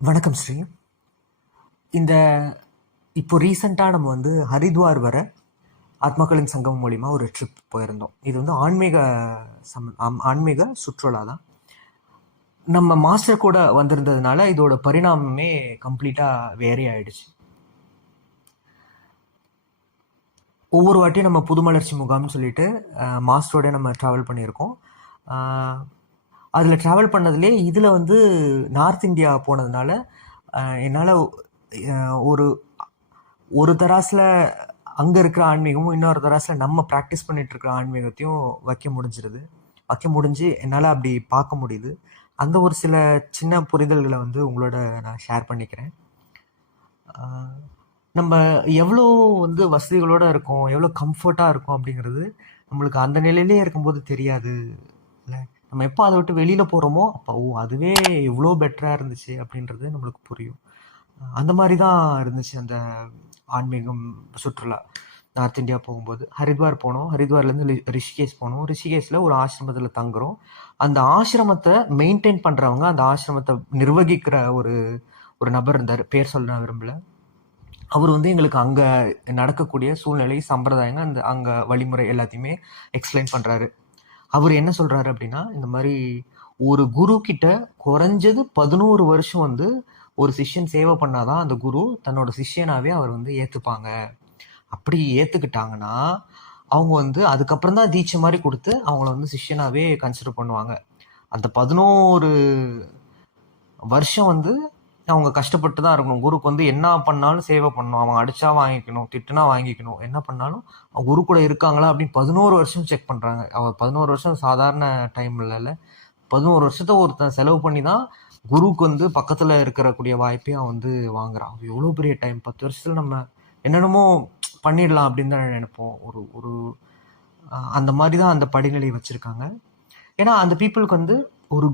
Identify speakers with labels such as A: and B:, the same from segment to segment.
A: வணக்கம் ஸ்ரீ. இந்த இப்போ ரீசண்டாக நம்ம வந்து ஹரித்வார் வர ஆத்மக்களின் சங்கம் மூலிமா ஒரு ட்ரிப் போயிருந்தோம். இது வந்து ஆன்மீக சம் ஆம்- ஆன்மீக சுற்றுலா தான். நம்ம மாஸ்டர் கூட வந்திருந்ததுனால இதோட பரிணாமமே கம்ப்ளீட்டாக வேறே ஆயிடுச்சு. ஒவ்வொரு வாட்டியும் நம்ம புதுமலர்ச்சி முகாம்னு சொல்லிட்டு அஹ், மாஸ்டரோட நம்ம ட்ராவல் பண்ணியிருக்கோம். அதில் ட்ராவல் பண்ணதுலே இதில் வந்து நார்த் இந்தியா போனதுனால என்னால் ஒரு ஒரு தராசில் அங்கே இருக்கிற ஆன்மீகமும் இன்னொரு தராசில் நம்ம ப்ராக்டிஸ் பண்ணிகிட்ருக்கிற ஆன்மீகத்தையும் வைக்க முடிஞ்சிருது. வைக்க முடிஞ்சு என்னால் அப்படி பார்க்க முடியுது. அந்த ஒரு சில சின்ன புரிதல்களை வந்து உங்களோட நான் ஷேர் பண்ணிக்கிறேன். நம்ம எவ்வளோ வந்து வசதிகளோட இருக்கோம் எவ்வளோ கம்ஃபர்ட்டாக இருக்கும் அப்படிங்கிறது நம்மளுக்கு அந்த நிலையிலே இருக்கும்போது தெரியாது. நம்ம எப்போ அதை விட்டு வெளியில் போகிறோமோ அப்போ ஓ அதுவே எவ்வளோ பெட்டராக இருந்துச்சு அப்படின்றது நம்மளுக்கு புரியும். அந்த மாதிரி தான் இருந்துச்சு அந்த ஆன்மீகம் சுற்றுலா. நார்த் இந்தியா போகும்போது. ஹரித்வார் போனோம். ஹரித்வார்லேருந்து ரி- ரிஷிகேஷ் போனோம். ரிஷிகேஷில் ஒரு ஆசிரமத்தில் தங்குறோம். அந்த ஆசிரமத்தை மெயின்டைன் பண்ணுறவங்க அந்த ஆசிரமத்தை நிர்வகிக்கிற ஒரு ஒரு நபர் இருந்தார். பேர் சொல்ல விரும்பல. அவர் வந்து எங்களுக்கு அங்கே நடக்கக்கூடிய சூழ்நிலை சம்பிரதாயங்க அந்த அங்கே வழிமுறை எல்லாத்தையுமே எக்ஸ்பிளைன் பண்ணுறாரு அவர் என்ன சொல்கிறாரு அப்படின்னா இந்த மாதிரி ஒரு குரு கிட்ட குறைஞ்சது பதினோரு வருஷம் வந்து ஒரு சிஷ்யன் சேவை பண்ணாதான் அந்த குரு தன்னோட சிஷ்யனாவே அவர் வந்து ஏற்றுப்பாங்க அப்படி ஏற்றுக்கிட்டாங்கன்னா அவங்க வந்து அதுக்கப்புறம் தான் தீட்சை மாதிரி கொடுத்து அவங்கள வந்து சிஷ்யனாவே கன்சிடர் பண்ணுவாங்க. அந்த பதினோரு வருஷம் வந்து அவங்க கஷ்டப்பட்டு தான் இருக்கணும். குருக்கு வந்து என்ன பண்ணாலும் சேவை பண்ணணும். அவங்க அடிச்சா வாங்கிக்கணும் திட்டுனா வாங்கிக்கணும். என்ன பண்ணாலும் அவங்க குரு கூட இருக்காங்களா அப்படின்னு பதினோரு வருஷம் செக் பண்ணுறாங்க அவர் பதினோரு வருஷம் சாதாரண டைம்ல இல்லை. பதினோரு வருஷத்தை ஒருத்தன் செலவு பண்ணி தான் குருக்கு வந்து பக்கத்தில் இருக்கிறக்கூடிய வாய்ப்பையும் அவன் வந்து வாங்குறான். எவ்வளோ பெரிய டைம் பத்து வருஷத்தில் நம்ம என்னென்னமோ பண்ணிடலாம் அப்படின்னு தான் நினைப்போம். ஒரு ஒரு அந்த மாதிரி தான் அந்த படிநிலை வச்சுருக்காங்க. ஏன்னா அந்த பீப்புளுக்கு வந்து ஒரு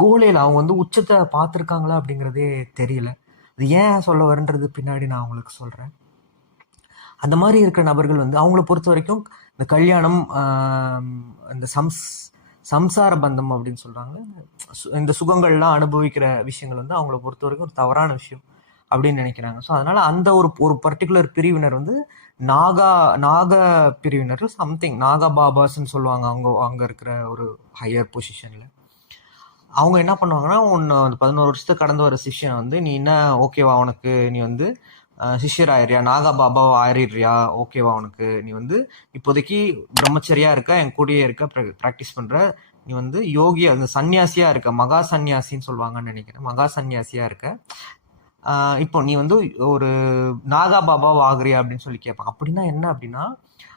A: கோலையில் அவங்க வந்து உச்சத்தை பார்த்துருக்காங்களா அப்படிங்கிறதே தெரியல. அது ஏன் சொல்ல வரன்றது பின்னாடி நான் உங்களுக்கு சொல்கிறேன் அந்த மாதிரி இருக்கிற நபர்கள் வந்து அவங்கள பொறுத்த வரைக்கும் இந்த கல்யாணம் இந்த சம்ஸ் சம்சார பந்தம் அப்படின்னு சொல்கிறாங்க இந்த சுகங்கள்லாம் அனுபவிக்கிற விஷயங்கள் வந்து அவங்கள பொறுத்த வரைக்கும் ஒரு தவறான விஷயம் அப்படின்னு நினைக்கிறாங்க. ஸோ அதனால் அந்த ஒரு ஒரு பர்டிகுலர் பிரிவினர் வந்து நாகா நாக பிரிவினர் சம்திங் நாகா பாபாஸ்ன்னு சொல்லுவாங்க. அவங்க அங்கே இருக்கிற ஒரு ஹையர் பொசிஷனில் அவங்க என்ன பண்ணுவாங்கன்னா ஒன்று அந்த பதினோரு வருஷத்துக்கு கடந்து வர சிஷ்யன் வந்து நீ என்ன ஓகேவா உனக்கு? நீ வந்து சிஷ்யர் ஆயிரியா நாகா பாபா ஆயிடுறியா ஓகேவா உனக்கு? நீ வந்து இப்போதைக்கு பிரம்மச்சரியா இருக்க என் கூடயே இருக்க ப்ராக்டிஸ் பண்ற நீ வந்து யோகி அந்த சன்னியாசியா இருக்க மகா சன்னியாசின்னு சொல்லுவாங்கன்னு நினைக்கிறேன். மகா சன்னியாசியா இருக்க. இப்போ நீ வந்து ஒரு நாகா பாபா ஆகுறியா அப்படின்னு சொல்லி கேட்பான் அப்படின்னா என்ன அப்படின்னா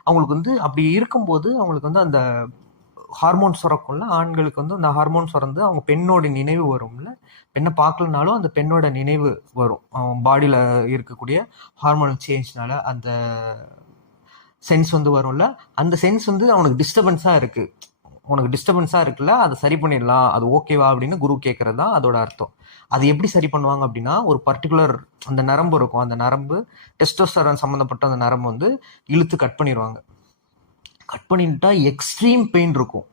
A: அவங்களுக்கு வந்து அப்படி இருக்கும்போது அவங்களுக்கு வந்து அந்த ஹார்மோன் சுரக்கும்ல ஆண்களுக்கு வந்து அந்த ஹார்மோன் சுரந்து அவங்க பெண்ணோட நினைவு வரும்ல. பெண்ணை பார்க்கலனாலும் அந்த பெண்ணோட நினைவு வரும். அவன் பாடியில் இருக்கக்கூடிய ஹார்மோன் சேஞ்ச்னால அந்த சென்ஸ் வந்து வரும்ல. அந்த சென்ஸ் வந்து அவனுக்கு டிஸ்டர்பன்ஸாக இருக்குது உனக்கு டிஸ்டர்பன்ஸாக இருக்குல்ல அதை சரி பண்ணிடலாம். அது ஓகேவா அப்படின்னு குரு கேட்குறது தான் அதோட அர்த்தம். அது எப்படி சரி பண்ணுவாங்க அப்படின்னா ஒரு பர்டிகுலர் அந்த நரம்பு இருக்கும். அந்த நரம்பு டெஸ்டோஸ்டரான் சம்மந்தப்பட்ட அந்த நரம்பு வந்து இழுத்து கட் பண்ணிடுவாங்க கட் பண்ணிட்டா எக்ஸ்ட்ரீம் பெயின் இருக்கும்.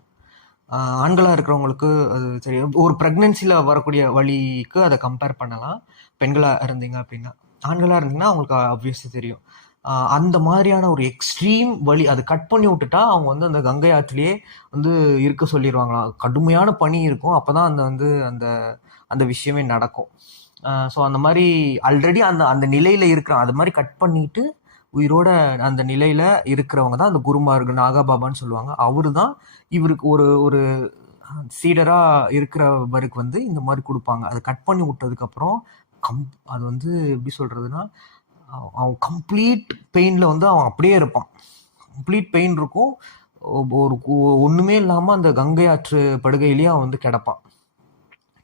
A: ஆண்களாக இருக்கிறவங்களுக்கு அது சரி ஒரு ப்ரெக்னென்சியில் வரக்கூடிய வழிக்கு அதை கம்பேர் பண்ணலாம். பெண்களாக இருந்தீங்க அப்படின்னா ஆண்களாக இருந்தீங்கன்னா அவங்களுக்கு அப்வியஸாக தெரியும். அந்த மாதிரியான ஒரு எக்ஸ்ட்ரீம் வழி அதை கட் பண்ணி விட்டுட்டா அவங்க வந்து அந்த கங்கை ஆற்றுலேயே வந்து இருக்க சொல்லிடுவாங்களாம் கடுமையான பனி இருக்கும். அப்போ தான் அந்த வந்து அந்த அந்த விஷயமே நடக்கும். ஸோ அந்த மாதிரி ஆல்ரெடி அந்த அந்த நிலையில் இருக்கிறான். அது மாதிரி கட் பண்ணிட்டு உயிரோட அந்த நிலையில இருக்கிறவங்க தான் அந்த குருமார்கள் நாகாபாபான்னு சொல்லுவாங்க. அவரு தான் இவருக்கு ஒரு ஒரு சீடரா இருக்கிறவருக்கு வந்து இந்த மாதிரி கொடுப்பாங்க. அதை கட் பண்ணி விட்டதுக்கு அப்புறம் கம் அது வந்து எப்படி சொல்றதுன்னா அவன் கம்ப்ளீட் பெயின்ல வந்து அவன் அப்படியே இருப்பான். கம்ப்ளீட் பெயின் இருக்கும். ஒரு ஒண்ணுமே இல்லாம அந்த கங்கை ஆற்று படுகையிலேயே அவன் வந்து கிடப்பான்.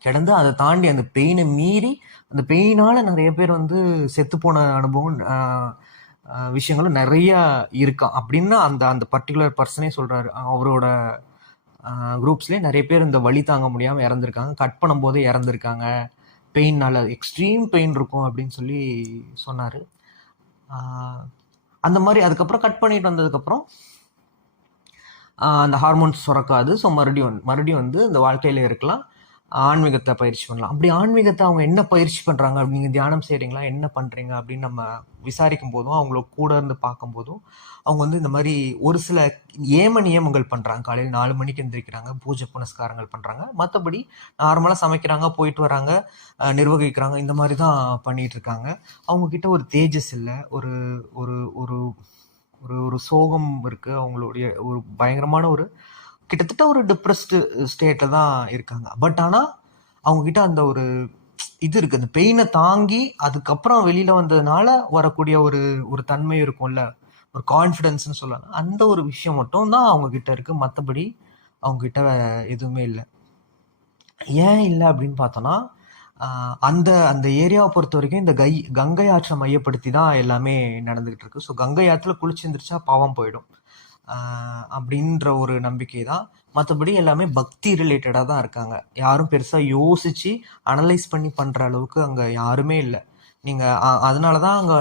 A: கிடந்து அதை தாண்டி அந்த பெயினை மீறி அந்த பெயினால நிறைய பேர் வந்து செத்து போன அனுபவம் ஆஹ், விஷயங்களும் நிறைய இருக்கான் அப்படின்னு அந்த அந்த பர்டிகுலர் பர்சனே சொல்றாரு. அவரோட குரூப்ஸ்லேயே நிறைய பேர் இந்த வழி தாங்க முடியாமல் இறந்துருக்காங்க. கட் பண்ணும்போதே இறந்துருக்காங்க. பெயின்னால எக்ஸ்ட்ரீம் பெயின் இருக்கும் அப்படின்னு சொல்லி சொன்னார். அந்த மாதிரி அதுக்கப்புறம் கட் பண்ணிட்டு வந்ததுக்கப்புறம் அந்த ஹார்மோன்ஸ் சுரக்காது. ஸோ மறுபடியும் மறுபடியும் வந்து இந்த வாழ்க்கையில இருக்கலாம். ஆன்மீகத்தை பயிற்சி பண்ணலாம். அப்படி ஆன்மீகத்தை அவங்க என்ன பயிற்சி பண்ணுறாங்க நீங்கள் தியானம் செய்கிறீங்களா என்ன பண்ணுறீங்க அப்படின்னு நம்ம விசாரிக்கும் போதும் அவங்கள கூட இருந்து பார்க்கும்போதும் அவங்க வந்து இந்த மாதிரி ஒரு சில ஏம நியமங்கள் பண்ணுறாங்க காலையில் நாலு மணிக்கு எந்திரிக்கிறாங்க பூஜை புனஸ்காரங்கள் பண்ணுறாங்க மற்றபடி நார்மலாக சமைக்கிறாங்க போயிட்டு வராங்க நிர்வகிக்கிறாங்க. இந்த மாதிரி தான் பண்ணிகிட்டு இருக்காங்க. அவங்கக்கிட்ட ஒரு தேஜஸ் இல்லை. ஒரு ஒரு ஒரு ஒரு ஒரு சோகம் இருக்குது அவங்களுடைய ஒரு பயங்கரமான ஒரு கிட்டத்தட்ட ஒரு டிப்ரெஸ்டு ஸ்டேட்டில் தான் இருக்காங்க. பட் ஆனால் அவங்க கிட்ட அந்த ஒரு இது இருக்கு. அந்த பெயினை தாங்கி அதுக்கப்புறம் வெளியில வந்ததுனால வரக்கூடிய ஒரு ஒரு தன்மை இருக்கும்ல. ஒரு கான்ஃபிடென்ஸ்னு சொல்லலாம். அந்த ஒரு விஷயம் மட்டும் தான் அவங்க கிட்ட இருக்கு. மற்றபடி அவங்க கிட்ட எதுவுமே இல்லை. ஏன் இல்லை அப்படின்னு பார்த்தோன்னா அந்த அந்த ஏரியாவை பொறுத்த வரைக்கும் இந்த கை கங்கை ஆற்றை மையப்படுத்தி தான் எல்லாமே நடந்துகிட்டு இருக்கு. ஸோ கங்கை ஆற்றுல குளிச்சு எந்திரிச்சா பாவம் போயிடும். அப்படின்ற ஒரு நம்பிக்கை தான் மற்றபடி எல்லாமே பக்தி ரிலேட்டடாக தான் இருக்காங்க. யாரும் பெருசாக யோசித்து அனலைஸ் பண்ணி பண்ணுற அளவுக்கு அங்கே யாருமே இல்லை. நீங்கள் அதனால தான் அங்கே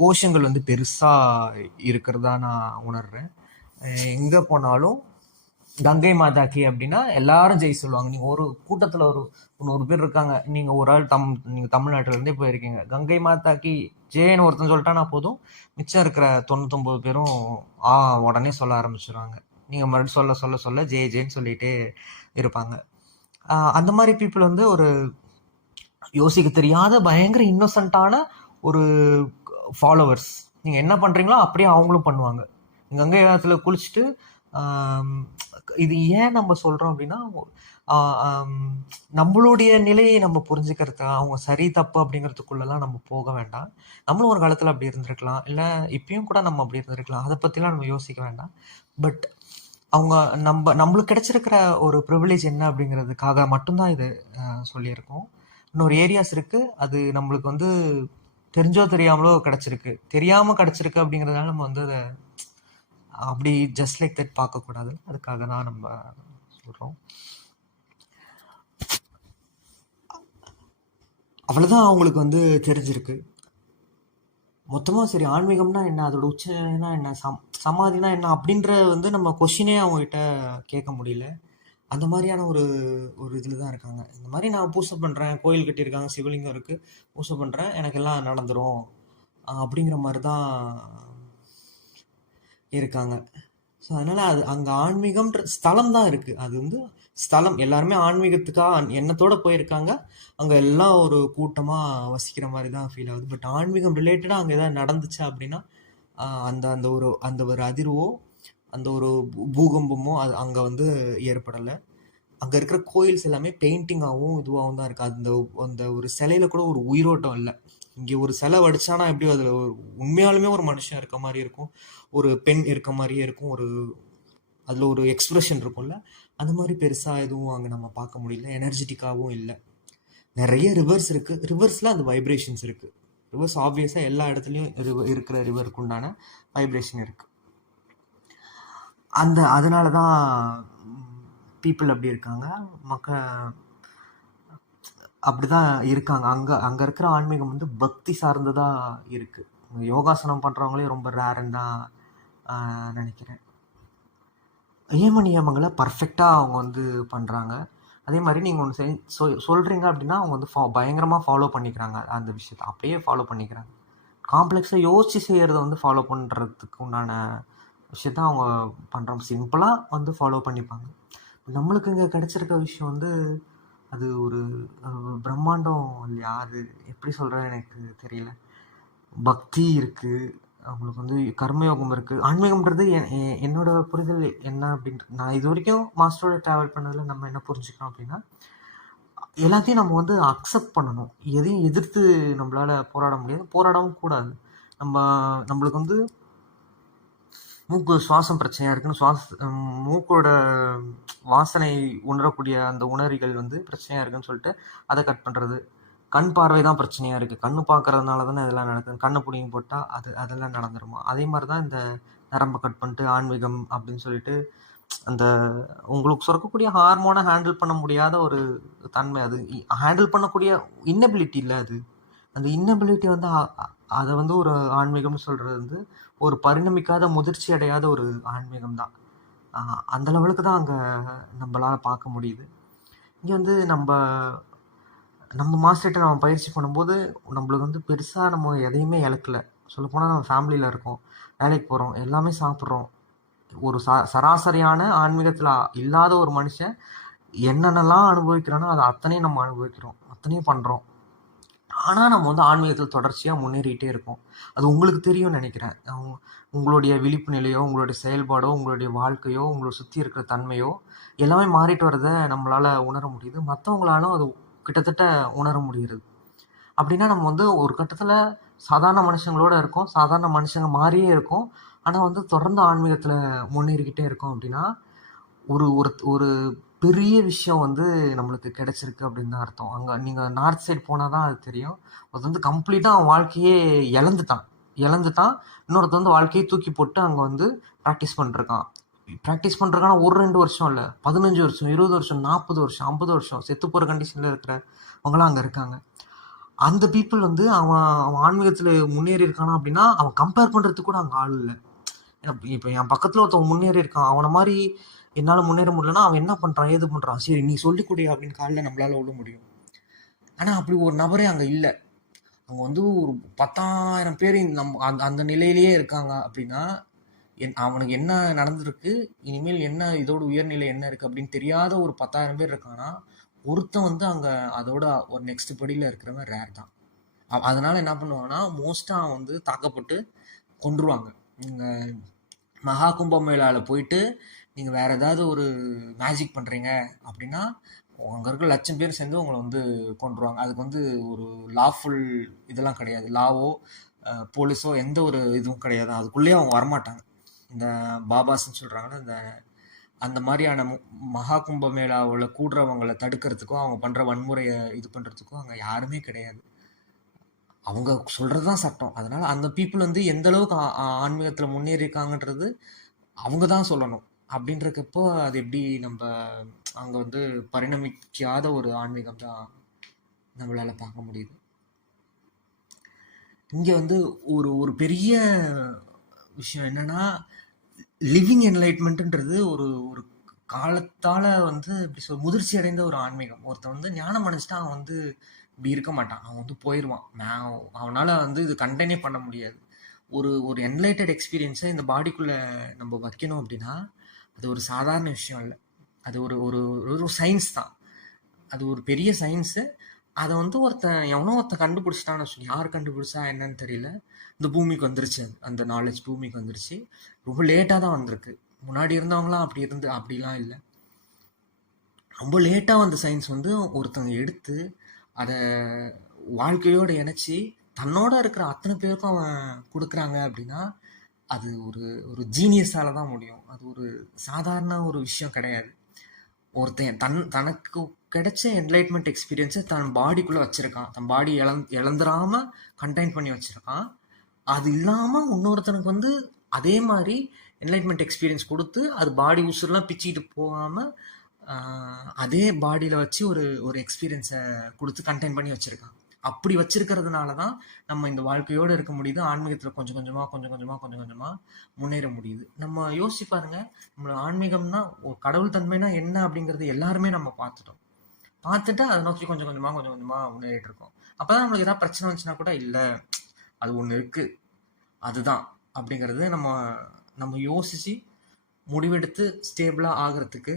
A: கோஷங்கள் வந்து பெருசாக இருக்கிறதா நான் உணர்கிறேன் எங்கே போனாலும் கங்கை மாதாக்கி அப்படின்னா எல்லாரும் ஜெய் சொல்லுவாங்க. நீங்கள் ஒரு கூட்டத்தில் ஒரு நூறு பேர் இருக்காங்க. நீங்கள் ஒரு ஆள் தம் நீங்கள் தமிழ்நாட்டிலேருந்தே போயிருக்கீங்க. கங்கை மாதாக்கி ஜேன்னு ஒருத்தன் சொல்லிட்டானா போதும். மிச்சம் இருக்கிற தொண்ணூத்தொம்பது பேரும் ஆ உடனே சொல்ல ஆரம்பிச்சிருவாங்க. நீங்கள் மறுபடியும் சொல்ல சொல்ல சொல்ல ஜே ஜேன்னு சொல்லிட்டே இருப்பாங்க. அந்த மாதிரி பீப்புள் வந்து ஒரு யோசிக்க தெரியாத பயங்கர இன்னோசன்ட்டான ஒரு ஃபாலோவர்ஸ் நீங்கள் என்ன பண்ணுறீங்களோ அப்படியே அவங்களும் பண்ணுவாங்க. கங்கை ஆத்துல குளிச்சுட்டு இது ஏன் நம்ம சொல்கிறோம் அப்படின்னா நம்மளுடைய நிலையை நம்ம புரிஞ்சுக்கிறதுக்கு அவங்க சரி தப்பு அப்படிங்கிறதுக்குள்ளெல்லாம் நம்ம போக வேண்டாம். நம்மளும் ஒரு காலத்தில் அப்படி இருந்திருக்கலாம். இல்லை இப்பயும் கூட நம்ம அப்படி இருந்திருக்கலாம். அதை பற்றிலாம் நம்ம யோசிக்க வேண்டாம். பட் அவங்க நம்ம நம்மளுக்கு கிடைச்சிருக்கிற ஒரு ப்ரிவிலேஜ் என்ன அப்படிங்கிறதுக்காக மட்டும்தான் இது சொல்லியிருக்கோம். இன்னொரு ஏரியாஸ் இருக்குது அது நம்மளுக்கு வந்து தெரிஞ்சோ தெரியாமலோ கிடச்சிருக்கு. தெரியாமல் கிடச்சிருக்கு அப்படிங்கிறதுனால நம்ம வந்து அதை அப்படி ஜஸ்ட் லைக் தட் பார்க்கக்கூடாது. அதுக்காக தான் நம்ம சொல்கிறோம் அவ்வளோதான் அவங்களுக்கு வந்து தெரிஞ்சிருக்கு. மொத்தமாக சரி ஆன்மீகம்னா என்ன? அதோட உச்சனா என்ன? சம் சமாதினா என்ன? அப்படின்ற வந்து நம்ம கொஷினே அவங்ககிட்ட கேட்க முடியல. அந்த மாதிரியான ஒரு ஒரு இதில் தான் இருக்காங்க. இந்த மாதிரி நான் பூசை பண்ணுறேன் கோயில் கட்டியிருக்காங்க சிவலிங்கம் இருக்குது பூசை பண்ணுறேன் எனக்கு எல்லாம் நடந்துடும் அப்படிங்கிற மாதிரி தான் இருக்காங்க. ஸோ அதனால் அது அங்கே ஆன்மீகம்ன்ற ஸ்தலம் தான் இருக்குது அது வந்து ஸ்தலம் எல்லாருமே ஆன்மீகத்துக்காக எண்ணத்தோட போயிருக்காங்க. அங்கே எல்லாம் ஒரு கூட்டமாக வசிக்கிற மாதிரி தான் ஃபீல் ஆகுது. பட் ஆன்மீகம் ரிலேட்டடாக அங்கே எதாவது நடந்துச்சு அப்படின்னா அந்த அந்த ஒரு அந்த ஒரு அதிர்வோ அந்த ஒரு பூகம்பமோ அது அங்கே வந்து ஏற்படலை. அங்கே இருக்கிற கோயில்ஸ் எல்லாமே பெயிண்டிங்காகவும் இதுவாகவும் தான் இருக்குது அந்த அந்த ஒரு சிலையில கூட ஒரு உயிரோட்டம் இல்லை. இங்கே ஒரு சிலை வடிச்சானா எப்படி அதில் ஒரு உண்மையாலுமே ஒரு மனுஷன் இருக்க மாதிரி இருக்கும். ஒரு பெண் இருக்க மாதிரியே இருக்கும். ஒரு அதில் ஒரு எக்ஸ்பிரஷன் இருக்கும்ல. அந்த மாதிரி பெருசாக எதுவும் அங்கே நம்ம பார்க்க முடியல. எனர்ஜெட்டிக்காகவும் இல்லை. நிறைய ரிவர்ஸ் இருக்குது ரிவர்ஸில் அந்த வைப்ரேஷன்ஸ் இருக்குது ரிவர்ஸ் ஆப்வியஸாக எல்லா இடத்துலையும் ரிவர் இருக்கிற ரிவருக்கு உண்டான வைப்ரேஷன் இருக்குது அந்த அதனால தான் பீப்புள் அப்படி இருக்காங்க. மக்க அப்படிதான் இருக்காங்க. அங்கே அங்கே இருக்கிற ஆன்மீகம் வந்து பக்தி சார்ந்ததாக இருக்குது யோகாசனம் பண்ணுறவங்களே ரொம்ப ரேருன்னு தான் நினைக்கிறேன். நியம நியமங்களை பர்ஃபெக்டாக அவங்க வந்து பண்ணுறாங்க அதே மாதிரி நீங்கள் ஒன்று செய் சொல் சொல்கிறீங்க அப்படின்னா அவங்க வந்து ஃபா பயங்கரமாக ஃபாலோ பண்ணிக்கிறாங்க அந்த விஷயத்தை. அப்படியே ஃபாலோ பண்ணிக்கிறாங்க. காம்ப்ளெக்ஸாக யோசிச்சு செய்கிறத வந்து ஃபாலோ பண்ணுறதுக்கு உண்டான விஷயத்த அவங்க பண்ணுறாங்க சிம்பிளாக வந்து ஃபாலோ பண்ணிப்பாங்க. நம்மளுக்கு இங்கே கிடச்சிருக்க விஷயம் வந்து அது ஒரு பிரம்மாண்டம் இல்லையா? அது எப்படி சொல்கிறது எனக்கு தெரியல. பக்தி இருக்குது அவங்களுக்கு வந்து கர்மயோகம் இருக்குது ஆன்மீகம்ன்றது என்- என்னோட புரிதல் என்ன அப்படின்ட்டு நான் இது வரைக்கும் மாஸ்டரோட ட்ராவல் பண்ணதில் நம்ம என்ன புரிஞ்சுக்கணும் அப்படின்னா எல்லாத்தையும் நம்ம வந்து அக்செப்ட் பண்ணணும். எதையும் எதிர்த்து நம்மளால் போராட முடியாது. போராடவும் கூடாது. நம்ம நம்மளுக்கு வந்து மூக்கு சுவாசம் பிரச்சனையாக இருக்குன்னு சுவாச மூக்கோட வாசனை உணரக்கூடிய அந்த உணரிகள் வந்து பிரச்சனையாக இருக்குன்னு சொல்லிட்டு அதை கட் பண்ணுறது கண் பார்வை தான் பிரச்சனையா இருக்கு. கண்ணு பார்க்கறதுனால தானே இதெல்லாம் நடக்குது. கண்ணை பிடிங்கி போட்டால் அது அதெல்லாம் நடந்துருமா? அதே மாதிரி தான் இந்த நரம்பை கட் பண்ணிட்டு ஆன்மீகம் அப்படின்னு சொல்லிட்டு அந்த உங்களுக்கு சுரக்கக்கூடிய ஹார்மோனை ஹேண்டில் பண்ண முடியாத ஒரு தன்மை அது. ஹேண்டில் பண்ணக்கூடிய இன்னபிலிட்டி இல்லை அது. அந்த இன்னபிலிட்டி வந்து அதை வந்து ஒரு ஆன்மீகம்னு சொல்கிறது வந்து ஒரு பரிணமிக்காத முதிர்ச்சி அடையாத ஒரு ஆன்மீகம் தான். அந்த லெவலுக்கு தான் அங்கே நம்மளால் பார்க்க முடியுது. இங்கே வந்து நம்ம நம்ம மாஸ்டர்கிட்ட நம்ம பயிற்சி பண்ணும்போது நம்மளுக்கு வந்து பெருசாக நம்ம எதையுமே இழக்கல. சொல்லப்போனால் நம்ம ஃபேமிலியில் இருக்கோம் வேலைக்கு போகிறோம் எல்லாமே சாப்பிட்றோம். ஒரு ச சராசரியான ஆன்மீகத்தில் இல்லாத ஒரு மனுஷன் என்னென்னலாம் அனுபவிக்கிறானோ அதை அத்தனையும் நம்ம அனுபவிக்கிறோம். அத்தனையும் பண்ணுறோம் ஆனால் நம்ம வந்து ஆன்மீகத்தில் தொடர்ச்சியாக முன்னேறிகிட்டே இருக்கோம். அது உங்களுக்கு தெரியும்னு நினைக்கிறேன். உங்களுடைய விழிப்பு நிலையோ உங்களுடைய செயல்பாடோ உங்களுடைய வாழ்க்கையோ உங்களை சுற்றி இருக்கிற தன்மையோ எல்லாமே மாறிட்டு வரதை நம்மளால் உணர முடியுது. மற்றவங்களாலும் அது கிட்டத்தட்ட உணர முடிகிறது. அப்படின்னா நம்ம வந்து ஒரு கட்டத்தில் சாதாரண மனுஷங்களோட இருக்கோம். சாதாரண மனுஷங்க மாதிரியே இருக்கும். ஆனால் வந்து தொடர்ந்து ஆன்மீகத்தில் முன்னேறிக்கிட்டே இருக்கோம் அப்படின்னா ஒரு ஒரு ஒரு பெரிய விஷயம் வந்து நம்மளுக்கு கிடைச்சிருக்கு அப்படின்னு தான் அர்த்தம். அங்கே நீங்கள் நார்த் சைடு போனால் தான் அது தெரியும். அது வந்து கம்ப்ளீட்டாக அவன் வாழ்க்கையே இழந்துட்டான். இழந்துட்டான். இன்னொருத்த வந்து வாழ்க்கையை தூக்கி போட்டு அங்கே வந்து ப்ராக்டிஸ் பண்ணிருக்கான் ப்ராக்டிஸ் பண்ணுறதுக்கான ஒரு ரெண்டு வருஷம் இல்லை. பதினஞ்சு வருஷம் இருபது வருஷம் நாற்பது வருஷம் ஐம்பது வருஷம் செத்து போகிற கண்டிஷனில் இருக்கிறவங்களாம் அங்கே இருக்காங்க. அந்த பீப்புள் வந்து அவன் அவன் ஆன்மீகத்தில் முன்னேறி இருக்கானா அப்படின்னா அவன் கம்பேர் பண்ணுறதுக்கு கூட அங்கே ஆள் இல்லை. இப்போ என் பக்கத்தில் ஒருத்தவன் முன்னேறி இருக்கான். அவனை மாதிரி என்னால் முன்னேற முடியலன்னா அவன் என்ன பண்ணுறான் ஏது பண்ணுறான் சரி நீ சொல்லிக் கொடு அப்படின்னு காலில் நம்மளால் விட முடியும். ஆனால் அப்படி ஒரு நபரே அங்கே இல்லை. அவங்க வந்து ஒரு பத்தாயிரம் பேர் நம் அந்த அந்த நிலையிலேயே இருக்காங்க அப்படின்னா என் அவனுக்கு என்ன நடந்திருக்கு இனிமேல் என்ன இதோட உயர்நிலை என்ன இருக்குது அப்படின்னு தெரியாத ஒரு பத்தாயிரம் பேர் இருக்கானா ஒருத்தன் வந்து அங்கே அதோட ஒரு நெக்ஸ்ட் படியில் இருக்கிறவன் ரேர் தான். அதனால் அதனால என்ன பண்ணுவாங்கன்னா மோஸ்ட்டாக அவன் வந்து தாக்கப்பட்டு கொன்றுவாங்க. நீங்கள் மகா கும்பமேளாவில் போயிட்டு நீங்கள் வேறு ஏதாவது ஒரு மேஜிக் பண்ணுறீங்க அப்படின்னா அங்கே இருக்கிற லட்சம் பேர் சேர்ந்து உங்களை வந்து கொண்டுருவாங்க அதுக்கு வந்து ஒரு லாஃபுல் இதெல்லாம் கிடையாது. லாவோ போலீஸோ எந்த ஒரு இதுவும் கிடையாது. அதுக்குள்ளேயே அவங்க வரமாட்டாங்க. இந்த பாபாஸ்ன்னு சொல்கிறாங்கன்னா இந்த அந்த மாதிரியான மு- மகா கும்பமேளாவில் கூடுறவங்களை தடுக்கிறதுக்கும் அவங்க பண்ணுற வன்முறையை இது பண்ணுறதுக்கும் அங்கே யாருமே கிடையாது. அவங்க சொல்கிறது தான் சட்டம். அதனால் அந்த பீப்புள் வந்து எந்த அளவுக்கு ஆன்மீகத்தில் முன்னேறி இருக்காங்கன்றது அவங்க தான் சொல்லணும். அப்படின்றக்கப்போ அது எப்படி நம்ம அங்கே வந்து பரிணமிக்காத ஒரு ஆன்மீகம் தான் நம்மளால் பார்க்க முடியுது. இங்கே வந்து ஒரு ஒரு பெரிய விஷயம் என்னன்னா லிவிங் என்லைட்மெண்ட்ன்றது ஒரு ஒரு காலத்தால் வந்து இப்படி சொல் முதிர்ச்சி அடைந்த ஒரு ஆன்மீகம். ஒருத்தன் வந்து ஞானம் அடைஞ்சிட்டா அவன் வந்து இப்படி இருக்க மாட்டான். அவன் வந்து போயிடுவான் நான் அவனால் வந்து இது கண்டெய்னே பண்ண முடியாது. ஒரு ஒரு என்லைட்டட் எக்ஸ்பீரியன்ஸை இந்த பாடிக்குள்ளே நம்ம வைக்கணும் அப்படின்னா அது ஒரு சாதாரண விஷயம் இல்லை. அது ஒரு ஒரு ஒரு சயின்ஸ் தான். அது ஒரு பெரிய சயின்ஸு அதை வந்து ஒருத்தன் எவனோ ஒருத்தன் கண்டுபிடிச்சிட்டான்னு சொல்லி யார் கண்டுபிடிச்சா என்னன்னு தெரியல. இந்த பூமிக்கு வந்துருச்சு. அந்த நாலேஜ் பூமிக்கு வந்துருச்சு. ரொம்ப லேட்டாக தான் வந்திருக்கு. முன்னாடி இருந்தவங்களாம் அப்படி இருந்து அப்படிலாம் இல்லை. ரொம்ப லேட்டாக வந்த சயின்ஸ் வந்து ஒருத்தங்க எடுத்து அதை வாழ்க்கையோடு இணைச்சி தன்னோட இருக்கிற அத்தனை பேருக்கும் அவன் கொடுக்குறாங்க அப்படின்னா அது ஒரு ஒரு ஜீனியஸால தான் முடியும். அது ஒரு சாதாரண ஒரு விஷயம் கிடையாது. ஒருத்தன் தன் தனக்கு கிடைச்ச என்லைட்மெண்ட் எக்ஸ்பீரியன்ஸை தன் பாடிக்குள்ளே வச்சுருக்கான். தன் பாடி இழந் இழந்துடாமல் கண்டெயின் பண்ணி வச்சுருக்கான். அது இல்லாமல் இன்னொருத்தனுக்கு வந்து அதே மாதிரி என்லைட்மெண்ட் எக்ஸ்பீரியன்ஸ் கொடுத்து அது பாடி உசுரெலாம் பிச்சுக்கிட்டு போகாமல் அதே பாடியில் வச்சு ஒரு ஒரு எக்ஸ்பீரியன்ஸை கொடுத்து கண்டெயின் பண்ணி வச்சுருக்கான். அப்படி வச்சிருக்கிறதுனால தான் நம்ம இந்த வாழ்க்கையோடு இருக்க முடியுது ஆன்மீகத்தில் கொஞ்சம் கொஞ்சமாக கொஞ்சம் கொஞ்சமாக கொஞ்சம் கொஞ்சமாக முன்னேற முடியுது. நம்ம யோசிச்சு பாருங்க நம்மளோட ஆன்மீகம்னா ஒரு கடவுள் தன்மைனா என்ன அப்படிங்கிறது எல்லாருமே நம்ம பார்த்துட்டோம். பார்த்துட்டு அதை நோக்கி கொஞ்சம் கொஞ்சமாக கொஞ்சம் கொஞ்சமாக முன்னேறிட்டு இருக்கோம். அப்போ தான் நம்மளுக்கு ஏதாவது பிரச்சனை வந்துச்சுன்னா கூட இல்லை அது ஒன்று இருக்குது அதுதான் அப்படிங்கிறது நம்ம நம்ம யோசித்து முடிவெடுத்து ஸ்டேபிளாக ஆகிறதுக்கு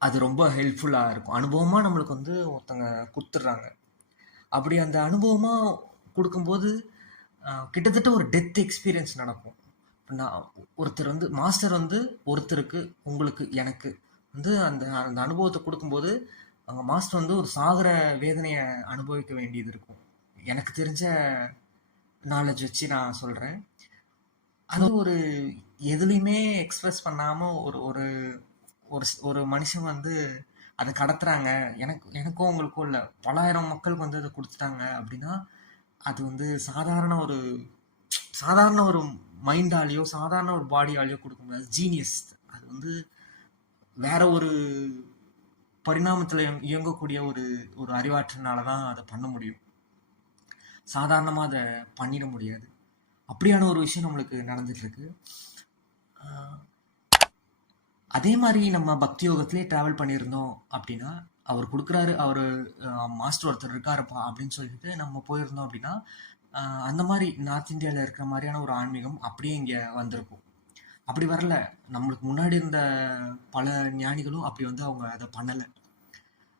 A: அது ரொம்ப ஹெல்ப்ஃபுல்லாக இருக்கும். அனுபவமாக நம்மளுக்கு வந்து ஒருத்தங்க கொடுத்துட்றாங்க. அப்படி அந்த அனுபவமாக கொடுக்கும்போது கிட்டத்தட்ட ஒரு டெத் எக்ஸ்பீரியன்ஸ் நடக்கும். நான் ஒருத்தர் வந்து மாஸ்டர் வந்து ஒருத்தருக்கு உங்களுக்கு எனக்கு வந்து அந்த அந்த அனுபவத்தை கொடுக்கும்போது அவங்க மாஸ்டர் வந்து ஒரு சாகர வேதனையை அனுபவிக்க வேண்டியது இருக்கும். எனக்கு தெரிஞ்ச நாலேஜ் வச்சு நான் சொல்கிறேன் அது ஒரு எதுலேயுமே எக்ஸ்பிரஸ் பண்ணாமல் ஒரு ஒரு ஒரு மனுஷன் வந்து அதை கடத்துறாங்க. எனக்கு எனக்கும் உங்களுக்கும் இல்லை. பலாயிரம் மக்களுக்கு வந்து அதை கொடுத்துட்டாங்க அப்படின்னா அது வந்து சாதாரண ஒரு சாதாரண ஒரு மைண்டாலேயோ சாதாரண ஒரு பாடியாலேயோ கொடுக்க முடியாது. ஜீனியஸ் அது வந்து வேற ஒரு பரிணாமத்தில் இயங்கக்கூடிய ஒரு ஒரு அறிவாற்றனால தான் அதை பண்ண முடியும். சாதாரணமாக அதை பண்ணிட முடியாது. அப்படியான ஒரு விஷயம் நம்மளுக்கு நடந்துட்டு இருக்கு. அதே மாதிரி நம்ம பக்தி யோகத்திலே ட்ராவல் பண்ணியிருந்தோம் அப்படின்னா அவர் கொடுக்குறாரு அவர் மாஸ்டர் ஒருத்தர் இருக்காருப்பா அப்படின்னு சொல்லிட்டு நம்ம போயிருந்தோம் அப்படின்னா அந்த மாதிரி நார்த் இந்தியாவில் இருக்கிற மாதிரியான ஒரு ஆன்மீகம் அப்படியே இங்கே வந்திருக்கும். அப்படி வரல. நம்மளுக்கு முன்னாடி இருந்த பல ஞானிகளும் அப்படி வந்து அவங்க அதை பண்ணலை.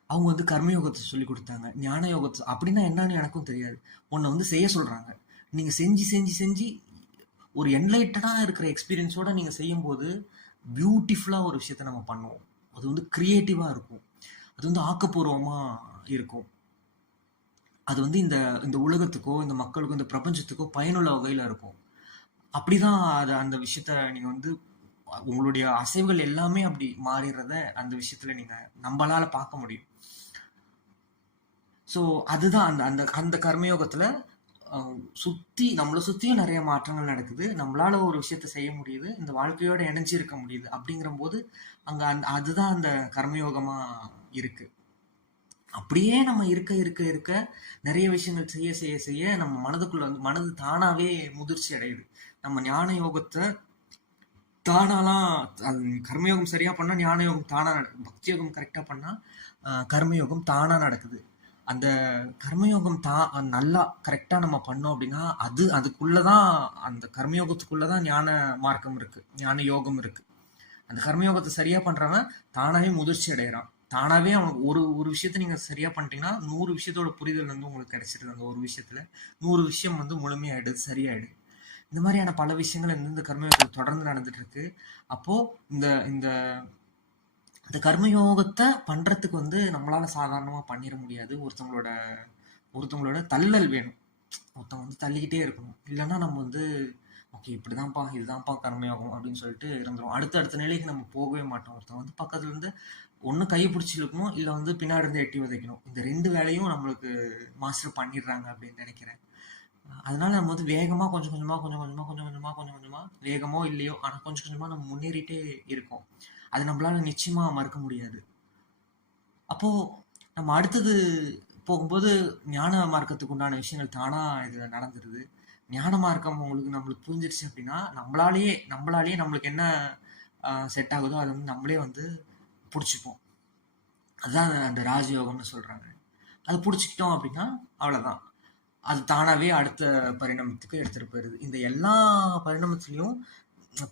A: அவங்க வந்து கர்மயோகத்தை சொல்லி கொடுத்தாங்க ஞான யோகத்தை அப்படின்னா என்னன்னு எனக்கும் தெரியாது. உன்னை வந்து செய்ய சொல்கிறாங்க நீங்கள் செஞ்சு செஞ்சு செஞ்சு ஒரு என்லைட்டடாக இருக்கிற எக்ஸ்பீரியன்ஸோடு நீங்கள் செய்யும்போது பியூட்டிஃபுல்லாக ஒரு விஷயத்த நம்ம பண்ணுவோம். அது வந்து க்ரியேட்டிவாக இருக்கும். அது வந்து ஆக்கப்பூர்வமாக இருக்கும். அது வந்து இந்த இந்த உலகத்துக்கோ இந்த மக்களுக்கோ இந்த பிரபஞ்சத்துக்கோ பயனுள்ள வகையில் இருக்கும். அப்படிதான் அது அந்த விஷயத்த நீங்கள் வந்து உங்களுடைய அசைவுகள் எல்லாமே அப்படி மாறிடுறத அந்த விஷயத்துல நீங்கள் நம்மளால் பார்க்க முடியும். ஸோ அதுதான் அந்த அந்த அந்த கர்மயோகத்தில் சுற்றி நம்மளை சுற்றியும் நிறைய மாற்றங்கள் நடக்குது. நம்மளால ஒரு விஷயத்த செய்ய முடியுது. இந்த வாழ்க்கையோட இணைஞ்சு இருக்க முடியுது. அப்படிங்கிற போது அந் அந்த அதுதான் அந்த கர்மயோகமாக இருக்கு. அப்படியே நம்ம இருக்க இருக்க இருக்க நிறைய விஷயங்கள் செய்ய செய்ய செய்ய நம்ம மனதுக்குள்ள வந்து மனது தானாவே முதிர்ச்சி அடையுது. நம்ம ஞான யோகத்தை தானாலாம் அது கர்மயோகம் சரியா பண்ணா ஞான யோகம் தானா நடக்குது பக்தி யோகம் கரெக்டா பண்ணா கர்மயோகம் தானா நடக்குது. அந்த கர்மயோகம் தான் நல்லா கரெக்டா நம்ம பண்ணோம் அப்படின்னா அது அதுக்குள்ளதான் அந்த கர்மயோகத்துக்குள்ளதான் ஞான மார்க்கம் இருக்கு ஞான யோகம் இருக்கு. அந்த கர்மயோகத்தை சரியா பண்றவன் தானாவே முதிர்ச்சி அடைகிறான். தானாவே அவனுக்கு ஒரு ஒரு விஷயத்த நீங்க சரியா பண்ணிட்டீங்கன்னா நூறு விஷயத்தோட புரிதல் வந்து உங்களுக்கு கிடைச்சிருது அந்த ஒரு விஷயத்துல. நூறு விஷயம் வந்து முழுமையாயிடுது சரியாயிடுது இந்த மாதிரியான பல விஷயங்கள் இந்த இந்த கர்மயோகத்தில் தொடர்ந்து நடந்துட்டு இருக்கு. அப்போ இந்த இந்த அந்த கர்மயோகத்தை பண்ணுறதுக்கு வந்து நம்மளால் சாதாரணமாக பண்ணிட முடியாது. ஒருத்தவங்களோட ஒருத்தவங்களோட தள்ளல் வேணும். ஒருத்தவங்க வந்து தள்ளிக்கிட்டே இருக்கணும். இல்லைன்னா நம்ம வந்து ஓகே இப்படிதான்ப்பா இதுதான்ப்பா கர்மயோகம் அப்படின்னு சொல்லிட்டு இருந்துடும் அடுத்த அடுத்த நிலைக்கு நம்ம போகவே மாட்டோம். ஒருத்தவங்க வந்து பக்கத்துல இருந்து ஒன்று கை பிடிச்சி இழுக்கணும் வந்து பின்னாடி இருந்து எட்டி உதைக்கணும். இந்த ரெண்டு வேலையும் நம்மளுக்கு மாஸ்டர் பண்ணிடுறாங்க அப்படின்னு நினைக்கிறேன். அதனால நம்ம வந்து வேகமாக கொஞ்சம் கொஞ்சமாக கொஞ்சம் கொஞ்சமாக கொஞ்சம் கொஞ்சமாக கொஞ்சம் கொஞ்சமாக வேகமோ இல்லையோ ஆனால் கொஞ்சம் கொஞ்சமாக நம்ம முன்னேறிட்டே இருக்கோம். அது நம்மளால நிச்சயமா மறுக்க முடியாது. அப்போ நம்ம அடுத்தது போகும்போது ஞான மார்க்கத்துக்கு உண்டான விஷயங்கள் தானா இதில் நடந்துருது. ஞான மார்க்கம் உங்களுக்கு நம்மளுக்கு புரிஞ்சிடுச்சு அப்படின்னா நம்மளாலேயே நம்மளாலேயே நம்மளுக்கு என்ன செட் ஆகுதோ அதை வந்து நம்மளே வந்து பிடிச்சிப்போம். அதுதான் அந்த ராஜயோகம்னு சொல்றாங்க. அது பிடிச்சிக்கிட்டோம் அப்படின்னா அவ்வளோதான் அது தானாகவே அடுத்த பரிணாமத்துக்கு எடுத்துகிட்டு போயிடுது. இந்த எல்லா பரிணாமத்துலேயும்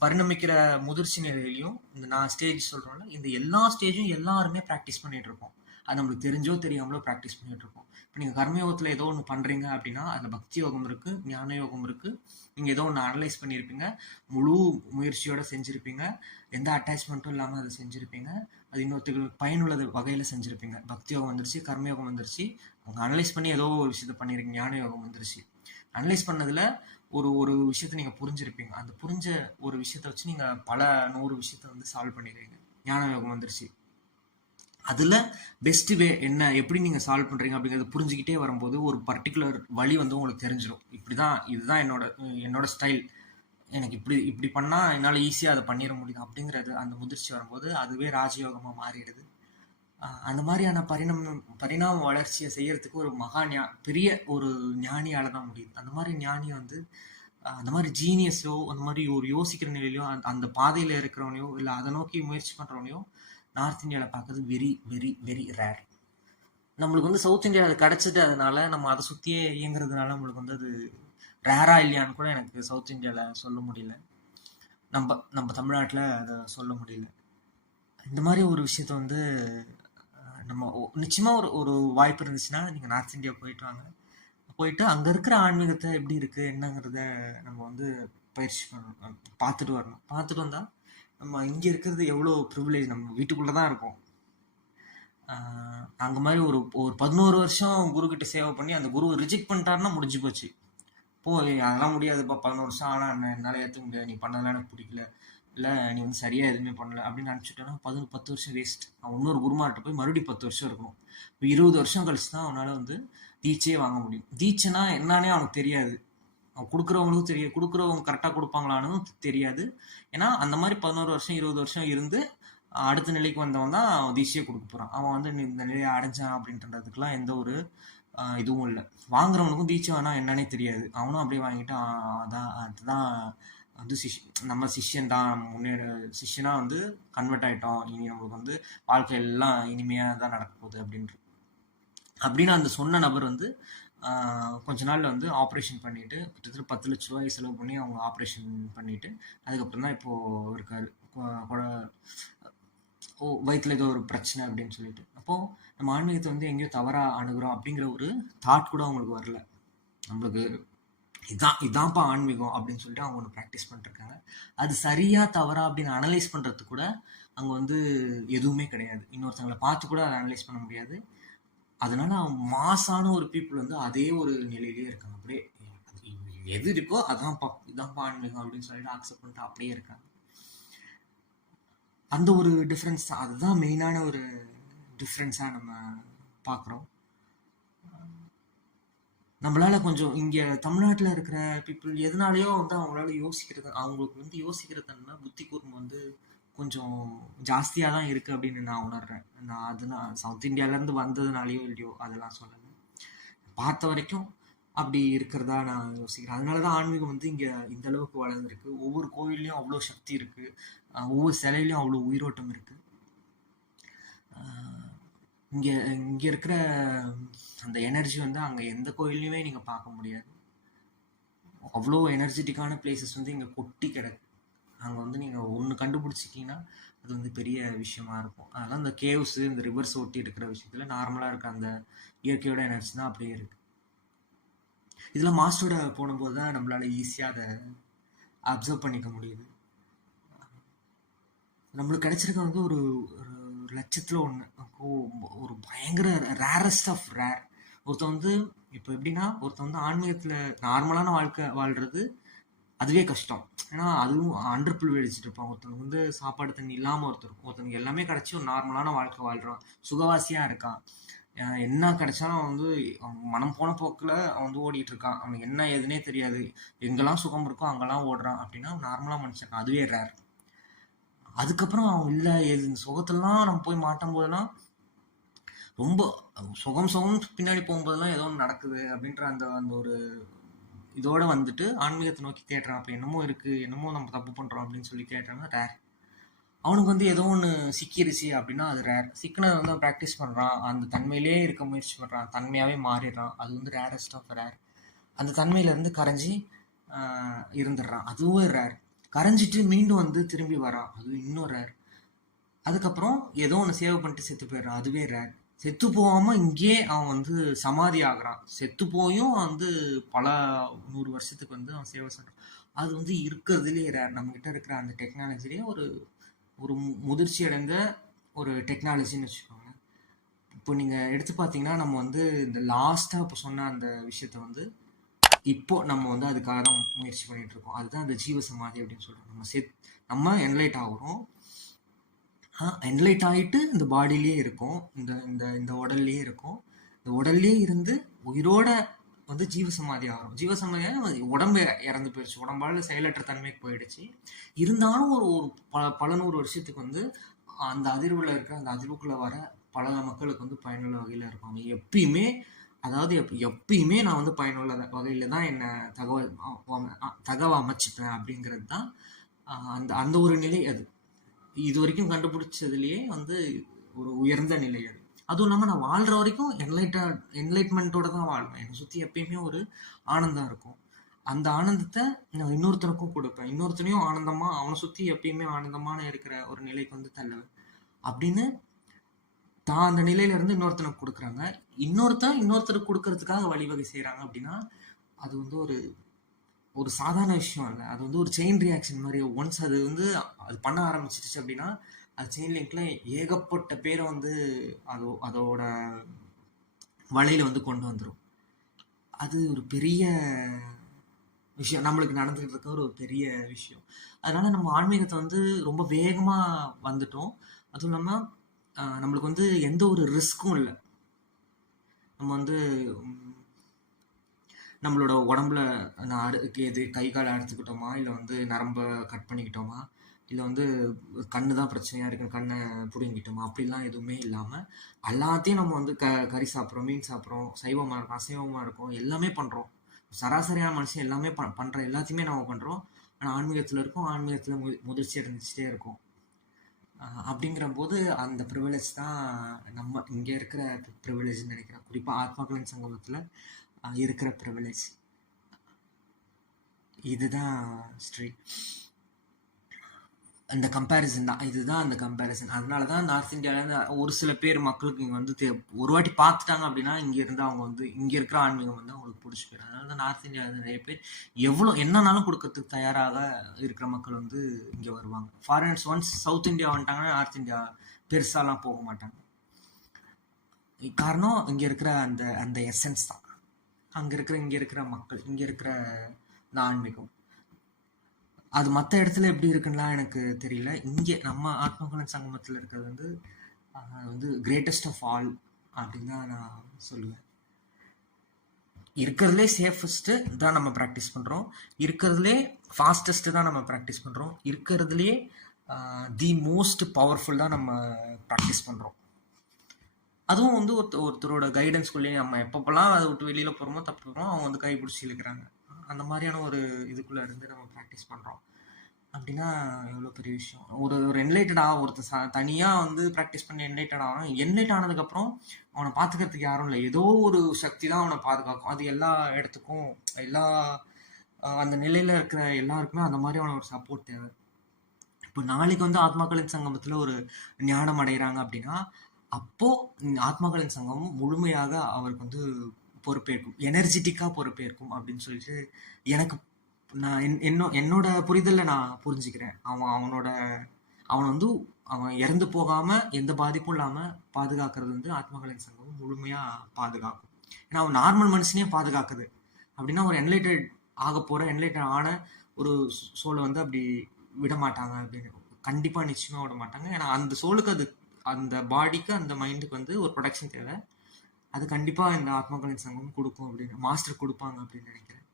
A: பரிணமிக்கிற முதிர்ச்சி நிலையிலையும் இந்த நான் ஸ்டேஜ் சொல்கிறோம்ல இந்த எல்லா ஸ்டேஜும் எல்லாருமே ப்ராக்டிஸ் பண்ணிட்டு இருக்கோம் அது நம்மளுக்கு தெரிஞ்சோ தெரியாமலோ ப்ராக்டிஸ் பண்ணிட்டு இருக்கோம் இப்போ நீங்கள் கர்மயோகத்தில் ஏதோ ஒன்று பண்ணுறீங்க அப்படின்னா அதில் பக்தி யோகம் இருக்குது ஞான யோகம் இருக்குது நீங்கள் ஏதோ ஒன்று அனலைஸ் பண்ணியிருப்பீங்க முழு முயற்சியோடு செஞ்சுருப்பீங்க. எந்த அட்டாச்மெண்ட்டும் இல்லாமல் அதை செஞ்சுருப்பீங்க. அது இன்னொருத்தருக்கு பயனுள்ள வகையில் செஞ்சுருப்பீங்க. பக்தி யோகம் வந்துருச்சு கர்மயோகம் வந்துருச்சு. அவங்க அனலைஸ் பண்ணி ஏதோ ஒரு விஷயத்த பண்ணியிருக்கீங்க ஞான யோகம் வந்துருச்சு. அனலைஸ் பண்ணதில் ஒரு ஒரு விஷயத்த நீங்கள் புரிஞ்சிருப்பீங்க. அந்த புரிஞ்ச ஒரு விஷயத்த வச்சு நீங்கள் பல நூறு விஷயத்த வந்து சால்வ் பண்ணிடுறீங்க ஞான யோகம் வந்துருச்சு. அதில் பெஸ்ட் வே என்ன எப்படி நீங்கள் சால்வ் பண்ணுறீங்க அப்படிங்கிறத புரிஞ்சுக்கிட்டே வரும்போது ஒரு பர்டிகுலர் வழி வந்து உங்களுக்கு தெரிஞ்சிடும் இப்படி தான் இதுதான் என்னோட என்னோட ஸ்டைல் எனக்கு இப்படி இப்படி பண்ணால் என்னால் ஈஸியாக அதை பண்ணிட முடியும் அப்படிங்கிறது அந்த முதிர்ச்சி வரும்போது அதுவே ராஜயோகமாக மாறிடுது. அந்த மாதிரியான பரிணாம பரிணாம வளர்ச்சியை செய்யறதுக்கு ஒரு மகா ஞா பெரிய ஒரு ஞானியால தான் முடியுது. அந்த மாதிரி ஞானி வந்து அந்த மாதிரி ஜீனியஸோ அந்த மாதிரி ஒரு யோசிக்கிற நிலையிலையோ அந்த பாதையில் பாதையில இருக்கிறவனையோ இல்லை அதை நோக்கி முயற்சி பண்றவனையோ நார்த் இந்தியாவில் பார்க்கறது வெரி வெரி வெரி ரேர் நம்மளுக்கு வந்து சவுத் இந்தியாவில் அது அதனால நம்ம அதை சுற்றியே இயங்குறதுனால நம்மளுக்கு வந்து அது ரேரா இல்லையான்னு கூட எனக்கு சவுத் இந்தியாவில் சொல்ல முடியல. நம்ம நம்ம தமிழ்நாட்டில் அதை சொல்ல முடியல. இந்த மாதிரி ஒரு விஷயத்த வந்து நம்ம ஒ- நிச்சயமா ஒரு ஒரு வாய்ப்பு இருந்துச்சுன்னா நீங்க நார்த் இந்தியா போயிட்டு வாங்க. போயிட்டு அங்க இருக்கிற ஆன்மீகத்தை எப்படி இருக்கு என்னங்கிறத நம்ம வந்து பயிற்சி பண்ணணும் பார்த்துட்டு வரணும். பார்த்துட்டு வந்தா நம்ம இங்க இருக்கிறது எவ்வளோ ப்ரிவிலேஜ் நம்ம வீட்டுக்குள்ளே தான் இருக்கோம். அங்கே அங்க மாதிரி ஒரு ஒரு பதினோரு வருஷம் குரு கிட்ட சேவை பண்ணி அந்த குரு ரிஜெக்ட் பண்ணிட்டாருன்னா முடிஞ்சு போச்சு. போ அதெல்லாம் முடியாதுப்பா பதினோரு வருஷம் ஆனா என்ன என்னால ஏத்துக்க முடியாது நீ பண்ணதெல்லாம் எனக்கு பிடிக்கல. இல்லை நீ வந்து சரியாக எதுவுமே பண்ணல அப்படின்னு நினச்சிட்டோன்னா பதினொரு பத்து வருஷம் வேஸ்ட் அவன் இன்னொரு குருமார்கிட்ட போய் மறுபடியும் பத்து வருஷம் இருக்கணும். இப்போ இருபது வருஷம் கழிச்சு தான் அவனால் வந்து தீட்சையே வாங்க முடியும். தீட்சைனா என்னன்னே அவனுக்கு தெரியாது. அவன் கொடுக்குறவங்களுக்கும் தெரியாது. கொடுக்குறவங்க கரெக்டாக கொடுப்பாங்களான்னு தெரியாது. ஏன்னா அந்த மாதிரி பதினோரு வருஷம் இருபது வருஷம் இருந்து அடுத்த நிலைக்கு வந்தவன் தான் அவன் தீட்சையை கொடுக்க போகிறான் அவன் வந்து நீ இந்த நிலையை அடைஞ்சான் அப்படின்றதுக்கெல்லாம் எந்த ஒரு இதுவும் இல்லை. வாங்குறவனுக்கும் தீட்சை வேணா என்னன்னே தெரியாது. அவனும் அப்படியே வாங்கிட்டு அதான் அதுதான் வந்து சிஷ் நம்ம சிஷ்யன் தான் முன்னேற சிஷ்யனாக வந்து கன்வெர்ட் ஆகிட்டோம் இனி நம்மளுக்கு வந்து வாழ்க்கை எல்லாம் தான் நடக்க போகுது அப்படின்ற அப்படின்னு அந்த சொன்ன நபர் வந்து கொஞ்ச நாளில் வந்து ஆப்ரேஷன் பண்ணிவிட்டு கிட்டத்தட்ட பத்து லட்ச ரூபாய் செலவு பண்ணி அவங்க ஆப்ரேஷன் பண்ணிவிட்டு அதுக்கப்புறம் தான் இப்போது இருக்கார். கொ- ஓ வயிற்றுல ஏதோ ஒரு பிரச்சனை அப்படின்னு சொல்லிட்டு. அப்போது நம்ம ஆன்மீகத்தை வந்து எங்கேயோ தவறாக அணுகிறோம் அப்படிங்கிற ஒரு தாட் கூட அவங்களுக்கு வரல. நம்மளுக்கு இதான் இதான்ப்பா ஆன்மீகம் அப்படின்னு சொல்லிட்டு அவங்க ஒன்று ப்ராக்டிஸ் பண்ணிருக்காங்க அது சரியா தவறா அப்படின்னு அனலைஸ் பண்ணுறது கூட அங்கே வந்து எதுவுமே கிடையாது. இன்னொருத்தவங்களை பார்த்து கூட அதை அனலைஸ் பண்ண முடியாது. அதனால மாசான ஒரு பீப்புள் வந்து அதே ஒரு நிலையிலேயே இருக்காங்க. அப்படியே எது இருக்கோ அதான்ப்பா இதான்ப்பா ஆன்மீகம் அப்படின்னு சொல்லிட்டு அக்செப்ட் பண்ணிட்டு அப்படியே இருக்காங்க. அந்த ஒரு டிஃப்ரென்ஸ் அதுதான் மெயினான ஒரு டிஃப்ரென்ஸாக நம்ம பார்க்குறோம். நம்மளால கொஞ்சம் இங்கே தமிழ்நாட்டில் இருக்கிற பீப்புள் எதனாலயோ வந்து அவங்களால யோசிக்கிறது அவங்களுக்கு வந்து யோசிக்கிற தன்மை புத்தி கூர்மை வந்து கொஞ்சம் ஜாஸ்தியாக தான் இருக்குது அப்படின்னு நான் உணர்றேன். நான் அது நான் சவுத் இந்தியாவிலேருந்து வந்ததுனாலையோ இல்லையோ அதெல்லாம் சொல்லலை. பார்த்த வரைக்கும் அப்படி இருக்கிறதா நான் யோசிக்கிறேன். அதனால தான் ஆன்மீகம் வந்து இங்கே இந்த அளவுக்கு வளர்ந்துருக்கு. ஒவ்வொரு கோயில்லையும் அவ்வளோ சக்தி இருக்குது ஒவ்வொரு சிலையிலையும் அவ்வளோ உயிரோட்டம் இருக்குது இங்கே இங்கே இருக்கிற அந்த எனர்ஜி வந்து அங்கே எந்த கோயில்லையுமே நீங்கள் பார்க்க முடியாது. அவ்வளோ எனர்ஜெட்டிக்கான பிளேசஸ் வந்து இங்கே கொட்டி கிடக்கு. அங்கே வந்து நீங்கள் ஒன்று கண்டுபிடிச்சிக்கிங்கன்னா அது வந்து பெரிய விஷயமா இருக்கும். அதெல்லாம் இந்த கேவ்ஸு இந்த ரிவர்ஸ் ஒட்டி இருக்கிற விஷயத்தில் நார்மலாக இருக்க அந்த இயற்கையோட எனர்ஜி தான் அப்படியே இருக்குது இதில் மாஸ்டரோட போடும்போது தான் நம்மளால் ஈஸியாக அதை அப்சர்வ் பண்ணிக்க முடியுது. நம்மளுக்கு கிடைச்சிருக்க வந்து ஒரு ஒரு லட்சத்தில் ஒன்று ஒரு பயங்கர ரேரஸ்ட் ஆஃப் ரேர் ஒருத்தன் வந்து இப்போ எப்படின்னா ஒருத்தன் வந்து ஆன்மீகத்தில் நார்மலான வாழ்க்கை வாழ்கிறது அதுவே கஷ்டம். ஏன்னா அதுவும் அண்டர் ப்ரிவிலேஜ் இருப்பான். ஒருத்தனுக்கு வந்து சாப்பாடு தண்ணி இல்லாமல் ஒருத்தர் ஒருத்தனுக்கு எல்லாமே கிடச்சி ஒரு நார்மலான வாழ்க்கை வாழ்கிறான் சுகவாசியாக இருக்கான். என்ன கிடைச்சாலும் அவன் வந்து அவன் மனம் போன போக்கில் அவன் வந்து ஓடிட்டு இருக்கான். அவனுக்கு என்ன ஏதுனே தெரியாது. எங்கெல்லாம் சுகம் இருக்கோ அங்கெல்லாம் ஓடுறான். அப்படின்னா நார்மலாக மனுஷன். அதுவே ரேர் அதுக்கப்புறம் அவன் இல்லை எது இந்த நம்ம போய் மாட்டும் போதெல்லாம் ரொம்ப சுகம் சுகம் பின்னாடி போகும்போதெல்லாம் ஏதோ ஒன்று நடக்குது அப்படின்ற அந்த அந்த ஒரு இதோட வந்துட்டு ஆன்மீகத்தை நோக்கி தேடுறான் அப்போ என்னமோ இருக்குது என்னமோ நம்ம தப்பு பண்ணுறோம் அப்படின்னு சொல்லி தேடுறாங்க ரேர் அவனுக்கு வந்து ஏதோ ஒன்று சிக்கிருச்சு அப்படின்னா அது ரேர் சிக்கினதை வந்து ப்ராக்டிஸ் பண்ணுறான் அந்த தன்மையிலே இருக்க முயற்சி பண்ணுறான் தன்மையாகவே மாறிடுறான். அது வந்து ரேரஸ்ட் ஆஃப் ரேர் அந்த தன்மையிலேருந்து கரைஞ்சி இருந்துடுறான். அதுவும் ரேர் கரைஞ்சிட்டு மீண்டும் வந்து திரும்பி வரான் அது இன்னும் ரேர் அதுக்கப்புறம் ஏதோ ஒன்று சேவ் பண்ணிட்டு செத்து போயிடுறான் அதுவே ரேர் செத்து போகாம இங்கேயே அவன் வந்து சமாதி ஆகுறான். செத்து போயும் வந்து பல நூறு வருஷத்துக்கு வந்து அவன் சேவை செய்றான் அது வந்து இருக்கிறதுலே ரேர் நம்ம கிட்ட இருக்கிற அந்த டெக்னாலஜிலேயே ஒரு ஒரு முதிர்ச்சி அடைந்த ஒரு டெக்னாலஜின்னு வச்சுக்கோங்க இப்போ நீங்கள் எடுத்து பார்த்தீங்கன்னா நம்ம வந்து இந்த லாஸ்ட்டாக இப்போ சொன்ன அந்த விஷயத்த வந்து இப்போ நம்ம வந்து அதுக்காக தான் முயற்சி பண்ணிட்டு இருக்கோம். அதுதான் அந்த ஜீவ சமாதி அப்படின்னு சொல்றோம். நம்ம செத் நம்ம என்லைட் ஆகுறோம். என்லைட் ஆகிட்டு இந்த பாடியிலேயே இருக்கும். இந்த இந்த இந்த உடல்லையே இருக்கும். இந்த உடல்லையே இருந்து உயிரோட வந்து ஜீவசமாதி ஆகிறோம். ஜீவசமாதி உடம்பு இறந்து போயிடுச்சு. உடம்பால செயலற்ற தன்மைக்கு போயிடுச்சு. இருந்தாலும் ஒரு ஒரு பல பல நூறு வருஷத்துக்கு வந்து அந்த அதிர்வுல இருக்கிற அந்த அதிர்வுக்குள்ள வர பல மக்களுக்கு வந்து பயனுள்ள வகையில இருக்கும். அவங்க எப்பயுமே அதாவது எப் எப்பயுமே நான் வந்து பயனுள்ள வகையில் தான் என்னை தகவல் தகவல் அமைச்சிப்பேன் அப்படிங்கிறது தான் அந்த அந்த ஒரு நிலை அது. இது வரைக்கும் கண்டுபிடிச்சதுலேயே வந்து ஒரு உயர்ந்த நிலை அது. அதுவும் இல்லாமல் நான் வாழ்கிற வரைக்கும் என்லைட்டா என்லைட்மெண்ட்டோட தான் வாழ்வேன். என்னை சுற்றி எப்பயுமே ஒரு ஆனந்தம் இருக்கும். அந்த ஆனந்தத்தை நான் இன்னொருத்தனுக்கும் கொடுப்பேன். இன்னொருத்தனையும் ஆனந்தமாக அவனை சுற்றி எப்பயுமே ஆனந்தமான இருக்கிற ஒரு நிலைக்கு வந்து தள்ளுவேன். அப்படின்னு தான் அந்த நிலையில இருந்து இன்னொருத்தனுக்கு கொடுக்குறாங்க. இன்னொருத்தன் இன்னொருத்தருக்கு கொடுக்கறதுக்காக வழிவகை செய்கிறாங்க அப்படின்னா அது வந்து ஒரு ஒரு சாதாரண விஷயம் இல்லை அது வந்து ஒரு செயின் ரியாக்ஷன் மாதிரி ஒன்ஸ் அது வந்து அது பண்ண ஆரம்பிச்சிருச்சு அப்படின்னா அது செயின் லிங்க்ல ஏகப்பட்ட பேரை வந்து அது அதோட வலையில வந்து கொண்டு வந்துடும் அது ஒரு பெரிய விஷயம். நம்மளுக்கு நடந்துகிட்டு இருக்க ஒரு பெரிய விஷயம். அதனால நம்ம ஆன்மீகத்தை வந்து ரொம்ப வேகமாக வந்துட்டோம். அதுவும் இல்லாமல் நம்மளுக்கு வந்து எந்த ஒரு ரிஸ்க்கும் இல்லை. நம்ம வந்து நம்மளோட உடம்புல நான் அடு எது கை காலை அறுத்துக்கிட்டோமா இல்லை வந்து நரம்பை கட் பண்ணிக்கிட்டோமா? இல்லை வந்து கண்ணு தான் பிரச்சனையாக இருக்கு கண்ணை பிடுங்கிட்டோமா அப்படிலாம் எதுவுமே இல்லாமல் எல்லாத்தையும் நம்ம வந்து க கறி சாப்பிட்றோம் மீன் சாப்பிட்றோம் சைவமாக இருக்கும் அசைவமாக இருக்கும் எல்லாமே பண்ணுறோம் சராசரியான மனுஷன் எல்லாமே ப பண்ணுற எல்லாத்தையுமே நம்ம பண்ணுறோம் ஆனால் ஆன்மீகத்தில் இருக்கும் ஆன்மீகத்தில் மு முதிர்ச்சி அடைஞ்சிட்டே இருக்கும். அப்படிங்கிற போது அந்த ப்ரிவிலேஜ் தான் நம்ம இங்கே இருக்கிற ப்ரிவிலேஜ்னு நினைக்கிறேன். குறிப்பாக ஆத்மாக்களின் சங்கமத்தில் இருக்கிற ப்ரிவிலேஜ் இதுதான் ஸ்ட்ரீட் அந்த கம்பேரிசன் தான். இதுதான் அந்த கம்பேரிசன் அதனால தான் நார்த் இந்தியாவிலேருந்து ஒரு சில பேர் மக்களுக்கு இங்கே வந்து தே ஒரு வாட்டி பார்த்துட்டாங்க அப்படின்னா இங்கே இருந்து அவங்க வந்து இங்கே இருக்கிற ஆன்மீகம் வந்து அவங்களுக்கு பிடிச்சி போயிடும். அதனால தான் நார்த் இந்தியாவிலேருந்து நிறைய பேர் எவ்வளோ என்னன்னாலும் கொடுக்கறதுக்கு தயாராக இருக்கிற மக்கள் வந்து இங்கே வருவாங்க. ஃபாரினர்ஸ் ஒன்ஸ் சவுத் இந்தியா வந்துட்டாங்கன்னா நார்த் இந்தியா பெருசாலாம் போக மாட்டாங்க. காரணம் இங்கே இருக்கிற அந்த அந்த எசன்ஸ் தான். அங்கே இருக்கிற இங்கே இருக்கிற மக்கள் இங்கே இருக்கிற இந்த ஆன்மீகம். அது மற்ற இடத்துல எப்படி இருக்குன்னா எனக்கு தெரியல. இங்கே நம்ம ஆத்மகுலன் சங்கமத்தில் இருக்கிறது வந்து வந்து கிரேட்டஸ்ட் ஆஃப் ஆல் அப்படின்னு தான் நான் சொல்லுவேன். இருக்கிறதுலே சேஃபஸ்ட்டு தான் நம்ம ப்ராக்டிஸ் பண்ணுறோம் இருக்கிறதுலே ஃபாஸ்டஸ்ட்டு தான் நம்ம ப்ராக்டிஸ் பண்ணுறோம் இருக்கிறதுலே தி மோஸ்ட் பவர்ஃபுல் தான் நம்ம ப்ராக்டிஸ் பண்ணுறோம் அதுவும் வந்து ஒருத்த ஒருத்தரோட கைடன்ஸ்குள்ளேயே நம்ம எப்பப்பெல்லாம் அதை விட்டு வெளியில் போகிறோமோ தப்பு போகிறோம் அவங்க வந்து கைப்பிடிச்சி இழுக்கிறாங்க. அந்த மாதிரியான ஒரு இதுக்குள்ளே இருந்து நம்ம ப்ராக்டிஸ் பண்ணுறோம் அப்படின்னா எவ்வளோ பெரிய விஷயம்? ஒரு ஒரு என்லைட்டடாக ஒருத்தர் ச தனியாக வந்து ப்ராக்டிஸ் பண்ணி என்லைட்டட் ஆகணும் என்லைட் ஆனதுக்கப்புறம் அவனை பார்த்துக்கிறதுக்கு யாரும் இல்லை. ஏதோ ஒரு சக்தி தான் அவனை பாதுகாக்கும். அது எல்லா இடத்துக்கும் எல்லா அந்த நிலையில் இருக்கிற எல்லாருக்குமே அந்த மாதிரி அவனை ஒரு சப்போர்ட் தேவை. இப்போ நாளைக்கு வந்து ஆத்மாக்களின் சங்கமத்தில் ஒரு ஞானம் அடைகிறாங்க அப்படின்னா அப்போது ஆத்மாக்களின் சங்கம் முழுமையாக அவருக்கு வந்து பொறுப்பேற்கும். எனர்ஜெட்டிக்காக பொறுப்பேற்கும் அப்படின்னு சொல்லிட்டு எனக்கு நான் என் என்னோ என்னோட புரிதலில் நான் புரிஞ்சுக்கிறேன். அவன் அவனோட அவன் வந்து அவன் இறந்து போகாமல் எந்த பாதிப்பும் இல்லாமல் பாதுகாக்கிறது வந்து ஆத்மாக்களின் சங்கம் முழுமையாக பாதுகாக்கும். ஏன்னா அவன் நார்மல் மனுஷனே பாதுகாக்குது. அப்படின்னா ஒரு என்லைட்டட் ஆக போகிற என்லைட்டட் ஆன ஒரு சோலை வந்து அப்படி விட மாட்டாங்க அப்படின்னு. கண்டிப்பாக நிச்சயமாக விட மாட்டாங்க. ஏன்னா அந்த சோலுக்கு அது அந்த பாடிக்கு அந்த மைண்டுக்கு வந்து ஒரு ப்ரொடெக்ஷன் தேவை. அது கண்டிப்பாக இந்த ஆத்மாக்களின் சங்கம் கொடுக்கும் அப்படின்னு மாஸ்டர் கொடுப்பாங்க அப்படின்னு நினைக்கிறேன்.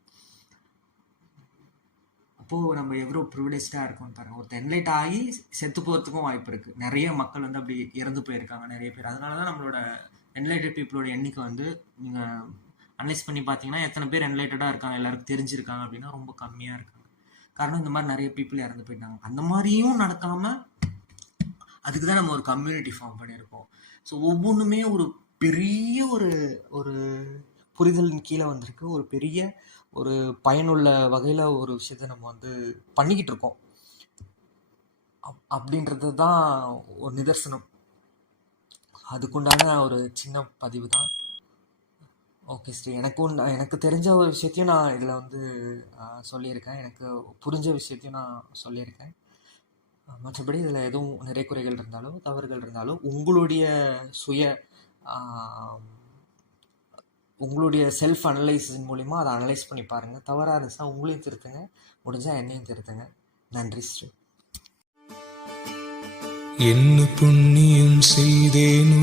A: அப்போது நம்ம எவ்வளோ ப்ரிவிலேஜாக இருக்கும் பாருங்க. ஒருத்தர் என்லைட் ஆகி செத்து போகிறதுக்கும் வாய்ப்பு இருக்குது நிறைய மக்கள் வந்து அப்படி இறந்து போயிருக்காங்க நிறைய பேர். அதனால தான் நம்மளோட என்லைட்டட் பீப்புளோட எண்ணிக்கை வந்து நீங்கள் அனலைஸ் பண்ணி பார்த்தீங்கன்னா எத்தனை பேர் என்லைட்டடாக இருக்காங்க எல்லாருக்கும் தெரிஞ்சிருக்காங்க அப்படின்னா ரொம்ப கம்மியாக இருக்காங்க. காரணம் இந்த மாதிரி நிறைய பீப்புள் இறந்து போயிட்டாங்க. அந்த மாதிரியும் நடக்காமல் அதுக்கு தான் நம்ம ஒரு கம்யூனிட்டி ஃபார்ம் பண்ணியிருக்கோம். ஸோ ஒவ்வொன்றுமே ஒரு பெரிய ஒரு ஒரு புரிதலின் கீழே வந்திருக்கு. ஒரு பெரிய ஒரு பயனுள்ள வகையில் ஒரு விஷயத்த நம்ம வந்து பண்ணிக்கிட்டு இருக்கோம். அப் அப்படின்றது தான் ஒரு நிதர்சனம். அதுக்குண்டான ஒரு சின்ன பதிவு தான். ஓகே ஸ்ரீ எனக்கு எனக்கு தெரிஞ்ச ஒரு விஷயத்தையும் நான் இதில் வந்து சொல்லியிருக்கேன். எனக்கு புரிஞ்ச விஷயத்தையும் நான் சொல்லியிருக்கேன். மற்றபடி இதில் எதுவும் நிறை குறைகள் இருந்தாலோ தவறுகள் இருந்தாலோ உங்களுடைய சுய உங்களுடைய செல்ஃப் அனலைசிஸ் மூலிமா அதை அனலைஸ் பண்ணி பாருங்கள் தவறாக இருந்துச்சுன்னா உங்களையும் திருத்துங்க. முடிஞ்சால் என்னையும் திருத்துங்க. நன்றி ஸ்ரீ என்ன புண்ணியம் செய்தேனோ